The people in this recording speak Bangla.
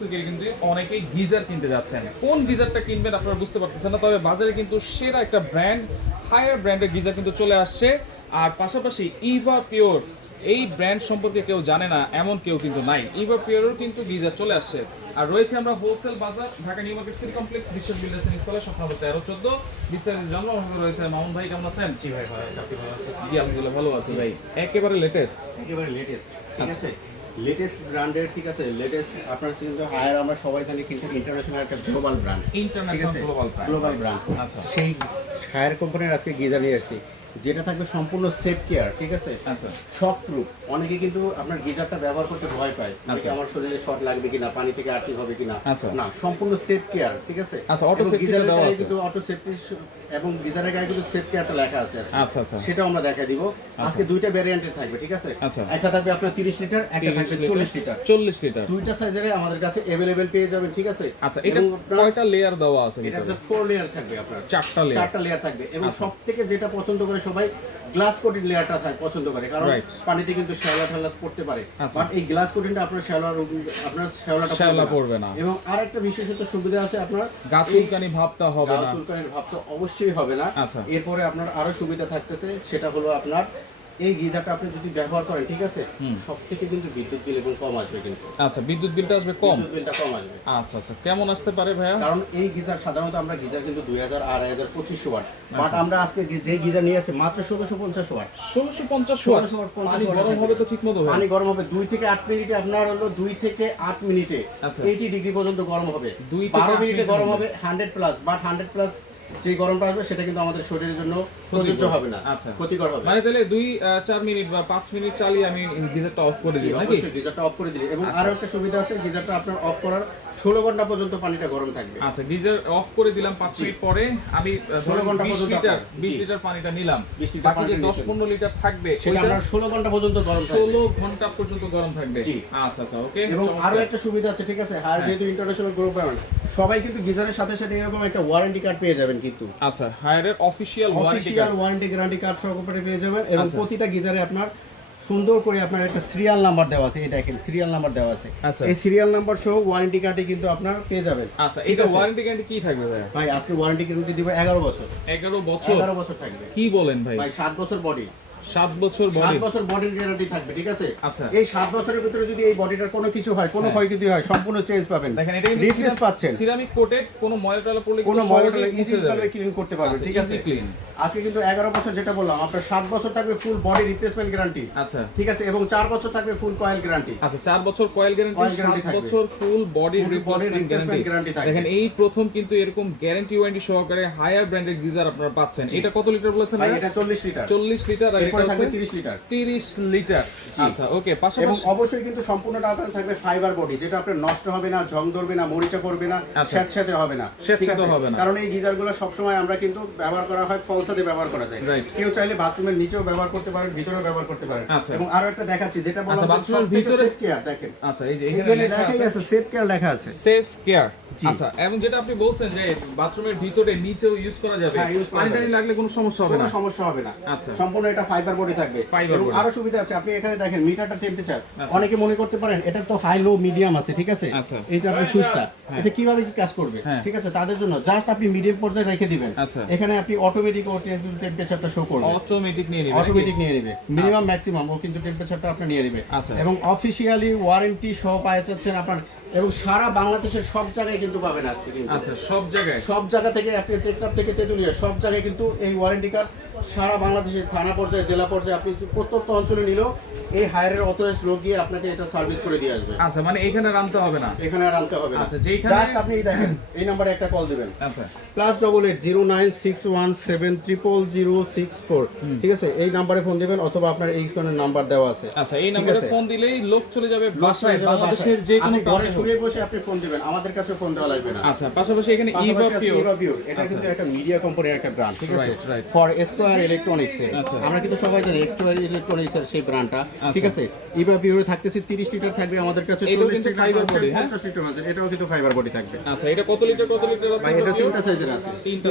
থেকে কিন্তু অনেকেই গিজার কিনতে যাচ্ছেন। কোন গিজারটা কিনবেন আপনারা বুঝতে পারতেছেন না তবে বাজারে কিন্তু সেরা একটা ব্র্যান্ড হায়ার ব্র্যান্ডের গিজার কিন্তু চলে আসছে। আর পাশাপাশি ইভা পিওর এই ব্র্যান্ড সম্পর্কে কেউ জানে না এমন কেউ কিন্তু নাই। ইভা পিওরও কিন্তু গিজার চলে আসছে। আর রয়েছে আমরা হোলসেল বাজার Dhaka new market city complex বিশ্ব বিল্ডার্স ইনস্টলে স্বপ্ন নম্বর তেরো চোদ্দ। বিস্তারিত জন্ম রয়েছে মামুন ভাই কেমন আছেন? জি ভাই ভালো আছে। আপনি ভালো আছেন? জি আলহামদুলিল্লাহ ভালো আছি ভাই। একেবারে লেটেস্ট একেবারে লেটেস্ট ঠিক আচ্ছা। আছে? লেটেস্ট ব্র্যান্ডের ঠিক আছে? লেটেস্ট আপনার কিন্তু হায়ার আমরা সবাই জানি কিন্তু ইন্টারন্যাশনাল একটা global brand international global brand আচ্ছা। সেই হায়ার কোম্পানির আজকে গিজার নিয়ে এসেছি। যেটা থাকবে সম্পূর্ণ সেফ কেয়ার ঠিক আছে আচ্ছা শক প্রুফ অনেকে কিন্তু আপনার গিজারটা ব্যবহার করতে ভয় পায় যে আচ্ছা। আমার শরীরে শর্ট লাগবে কিনা পানি থেকে আর্থিং হবে কিনা আচ্ছা। না সম্পূর্ণ সেফ কেয়ার ঠিক আছে আচ্ছা, auto এবং safety গিজারের দেওয়া গায়ে আছে। কিন্তু অটো সেফটি এবং গিজারের গায়ে কিন্তু সেফ কেয়ারটা লেখা আছে আজকে। আচ্ছা আচ্ছা সেটাও আমরা দেখা দিব আজকে দুইটা ভ্যারিয়েন্টের থাকবে ঠিক আছে আচ্ছা। একটা থাকবে আপনার 30 লিটার একটা থাকবে 40 লিটার চল্লিশ লিটার দুইটা সাইজের আমাদের কাছে अवेलेबल পেয়ে যাবেন ঠিক আছে আচ্ছা এটা এবং আপনার- কয়টা লেয়ার দেওয়া আছে এটা ভিতরে ফোর লেয়ার থাকবে আপনার চারটা লেয়ার চারটা লেয়ার থাকবে এবং আচ্ছা। সব থেকে যেটা পছন্দ করে সবাই গ্লাস কোটিং লেয়ারটা থাকে পছন্দ করে কারণ পানিতে কিন্তু শ্যাওলা ঠাল্লা পড়তে পারে আচ্ছা। বাট এই গ্লাস কোটিংটা আপনার শ্যাওলা আপনার শ্যাওলাটা শ্যাওলা পড়বে না। এবং আরেকটা বিশেষত সুবিধা আছে আপনার গাছ চুলকানি ভাবটা হবে না চুলকানির ভাব তো অবশ্যই হবে না আচ্ছা। এরপরে আপনার আরও সুবিধা থাকতেছে সেটা হলো আপনার এই গিজারটা আপনি যদি ব্যবহার করেন ঠিক আছে? সব থেকে কিন্তু বিদ্যুৎ বিল এবং কম আসবে কিন্তু। আচ্ছা বিদ্যুৎ বিলটা আসবে কম? বিদ্যুৎ বিলটা কম আসবে। আচ্ছা আচ্ছা কেমন আসতে পারে ভাইয়া? কারণ এই গিজার সাধারণত আমরা গিজার কিন্তু দুই হাজার আড়াই হাজার পঁচিশশো ওয়াট। আচ্ছা। বাট আমরা আজকে যে গিজার নিয়ে আসি মাত্র ষোলোশো পঞ্চাশ ওয়াট। ষোলোশো পঞ্চাশ 1650 watt পানি গরম হবে তো ঠিক মতো পানি গরম হবে। দুই থেকে আট মিনিটে আপনার হলো দুই থেকে আট মিনিটে আচ্ছা। এইটি ডিগ্রি পর্যন্ত গরম হবে। দুই বারো মিনিটে গরম হবে hundred plus but hundred plus যে গরমটা আসবে সেটা কিন্তু আমাদের শরীরের জন্য প্রযোজ্য হবে না আচ্ছা। ক্ষতিকর হবে। মানে তাহলে দুই চার মিনিট বা পাঁচ মিনিট চালিয়ে আমি গিজারটা অফ করে দিব নাকি? গিজারটা অফ করে দিলে। এবং আরও একটা সুবিধা আছে গিজারটা আপনার অফ করার ষোলো ঘণ্টা পর্যন্ত পানিটা গরম থাকবে। আচ্ছা গিজার অফ করে দিলাম পাঁচ মিনিট পরে আমি 16 ঘণ্টা বিশ পর্যন্ত লিটার বিশ। লিটার পানিটা নিলাম। 20 লিটার বাকি যে দশ পনেরো লিটার থাকবে সেটা আপনার ষোলো ঘণ্টা পর্যন্ত গরম থাকবে। ষোলো ঘণ্টা পর্যন্ত গরম থাকবে। আচ্ছা আচ্ছা ওকে। এবং আরও একটা সুবিধা আছে ঠিক আছে? আর যেহেতু ইন্টারন্যাশনাল গ্রুপ ব্র্যান্ড সবাই কিন্তু গিজারের সাথে সাথে এরকম একটা ওয়ারেন্টি কার্ড পেয়ে যাবেন কিন্তু। আচ্ছা হায়ারের official warranty official warranty guarantee card সহকারে পেয়ে যাবেন এবং আচ্ছা। প্রতিটা গিজারে আপনার সুন্দর করে আপনার একটা সিরিয়াল নাম্বার দেওয়া আছে এই দেখেন সিরিয়াল নাম্বার দেওয়া আছে। আচ্ছা। এই সিরিয়াল নাম্বার সহ ওয়ারেন্টি কার্ডে কিন্তু আপনার পেয়ে যাবেন। আচ্ছা এটা ওয়ারেন্টি গ্যারান্টি কি থাকবে ভাই ভাই আজকে ওয়ারেন্টি গ্যারান্টি দিব এগারো বছর। এগারো বছর। এগারো বছর থাকবে। কি বলেন ভাই? ভাই সাত বছর বডি সাত বছর সাত বছর বডির গ্যারান্টি থাকবে ঠিক আছে আচ্ছা। এই সাত বছরের ভিতরে যদি এই বডিটার কোনো কিছু হয় কোনো হ্যাঁ। ক্ষয়ক্ষতি হয় সম্পূর্ণ চেঞ্জ পাবেন দেখেন এটা রিপ্লেস পাচ্ছেন সিরামিক কোটেড কোনো ময়লা টলা পড়লে কোনো ময়লা টলা মুছে ক্লিন করতে পারবে আচ্ছা, ঠিক আছে clean। আজকে কিন্তু এগারো বছর যেটা বললাম আপনার সাত বছর থাকবে ফুল বডি রিপ্লেসমেন্ট গ্যারান্টি আচ্ছা। ঠিক আছে এবং চার বছর থাকবে ফুল কয়েল গ্যারান্টি আচ্ছা চার বছর কয়েল গ্যারান্টি সাত বছর ফুল বডি রিপ্লেসমেন্ট গ্যারান্টি দেখেন এই প্রথম কিন্তু এরকম গ্যারান্টি ওয়ারেন্টি সহকারে হায়ার ব্র্যান্ডের গিজার আপনারা পাচ্ছেন। এটা কত লিটার বলেছেন ভাই এটা চল্লিশ লিটার চল্লিশ লিটার আর এটা হচ্ছে থাকবে তিরিশ লিটার তিরিশ লিটার আচ্ছা ওকে এবং অবশ্যই কিন্তু সম্পূর্ণটা আপনার থাকবে ফাইবার বডি যেটা আপনার নষ্ট হবে না জং ধরবে না মরিচা করবে না আচ্ছা। স্যাঁতস্যাঁতে হবে না। স্যাঁতস্যাঁতে হবে না। কারণ এই গিজারগুলো সবসময় আমরা কিন্তু ব্যবহার করা হয় ফলসাতে ব্যবহার করা যায়. কেউ চাইলে বাথরুমের নিচেও ব্যবহার করতে পারেন ভিতরেও ব্যবহার করতে পারেন আচ্ছা। এবং আরও একটা দেখাচ্ছি যেটা বলা আচ্ছা, সবথেকে ভিতরে- care, দেখেন আচ্ছা এই যে এখানে লেখা আছে আছে সেফ কেয়ার লেখা আছে সেফ কেয়ার আচ্ছা এবং যেটা আপনি বলছেন যে বাথরুমের ভিতরে নিচেও ইউজ করা যাবে হ্যাঁ, পানি টানি লাগলে কোনো সমস্যা হবে কোনো না সমস্যা হবে না আচ্ছা। সম্পূর্ণ এটা ফাইবার বডি থাকবে Fiber এবং। আরও সুবিধা আছে আপনি এখানে দেখেন মিটারটা টেম্পারেচার আচ্ছা। অনেকে মনে করতে পারেন এটা তো হাই লো মিডিয়াম আছে ঠিক আছে আচ্ছা। এই যে আপনার এটা কীভাবে কি কাজ করবে হ্যাঁ। ঠিক আছে তাদের জন্য জাস্ট আপনি মিডিয়াম পর্যায়ে রেখে দিবেন আচ্ছা। এখানে আপনি অটোমেটিক ও টেম্পারেচারটা শো করবে। অটোমেটিক নিয়ে নিবে অটোমেটিক নিয়ে নেবে। মিনিমাম ম্যাক্সিমাম ও কিন্তু টেম্পারেচারটা আপনি নিয়ে নেবে। আচ্ছা। এবং অফিসিয়ালি ওয়ারেন্টি সহ পাওয়া যাচ্ছেন আপনার এবং সারা বাংলাদেশের সব জায়গায় কিন্তু পাবেন আজকে কিন্তু। আচ্ছা সব জায়গায়? সব জায়গা থেকে আপনি টেকনাফ থেকে তেঁতুলিয়া সব জায়গায় কিন্তু এই ওয়ারেন্টি কার্ড সারা বাংলাদেশের থানা পর্যায়ে জেলা পর্যায়ে আপনি প্রত্যন্ত অঞ্চলে নিলেও এই হায়ারের অথরাইজ লোক গিয়ে আপনাকে এটা সার্ভিস করে দিয়ে আসবে। আচ্ছা মানে এখানে রানতে হবে না? এখানে আর আনতে হবে না। আচ্ছা, যেইখানে- জাস্ট আপনি এই দেখেন এই নাম্বারে একটা কল দিবেন। আচ্ছা। Plus double eight zero nine six one seven triple zero six four ঠিক আছে? এই নাম্বারে ফোন দিবেন অথবা আপনার এই নাম্বার দেওয়া আছে। আচ্ছা এই নাম্বারে ফোন দিলেই লোক চলে যাবে বাসায় বাংলাদেশের যে কোনো শুয়ে বসে আপনি ফোন দিবেন। আমাদের কাছে ফোন দেওয়া লাগবে না। আচ্ছা পাশাপাশি এখানে ইভা পাশাপাশি আছে পিওর Eva Pure, এটা আচ্ছা। কিন্তু একটা মিডিয়া কোম্পানির একটা ব্র্যান্ড ঠিক আছে. ফর স্কোয়ার ইলেকট্রনিক্স আচ্ছা। আমরা কিন্তু সবাই জানি স্কোয়ার ইলেকট্রনিক্স এর সেই ব্র্যান্ডটা ঠিক আছে? ইভাপিওরে থাকতেছে 30 লিটার থাকবে আমাদের কাছে এটাও 40 কিন্তু লিটার ফাইবার বডি হ্যাঁ? 50 লিটার আছে এটাও কিন্তু ফাইবার বডি থাকবে। আচ্ছা এটা কত লিটার কত লিটার আছে এটা তিনটা সাইজের আছে। তিনটা